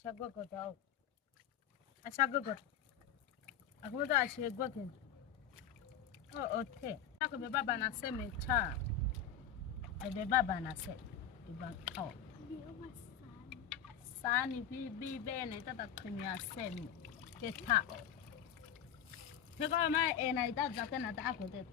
ashagogota au ashagogota akuta ashegote okay ako baba anasema cha baba anasema iban oh sani bibi bene tata kimya semi ketao Thế có mai e này ta giặt cái nào ta có thể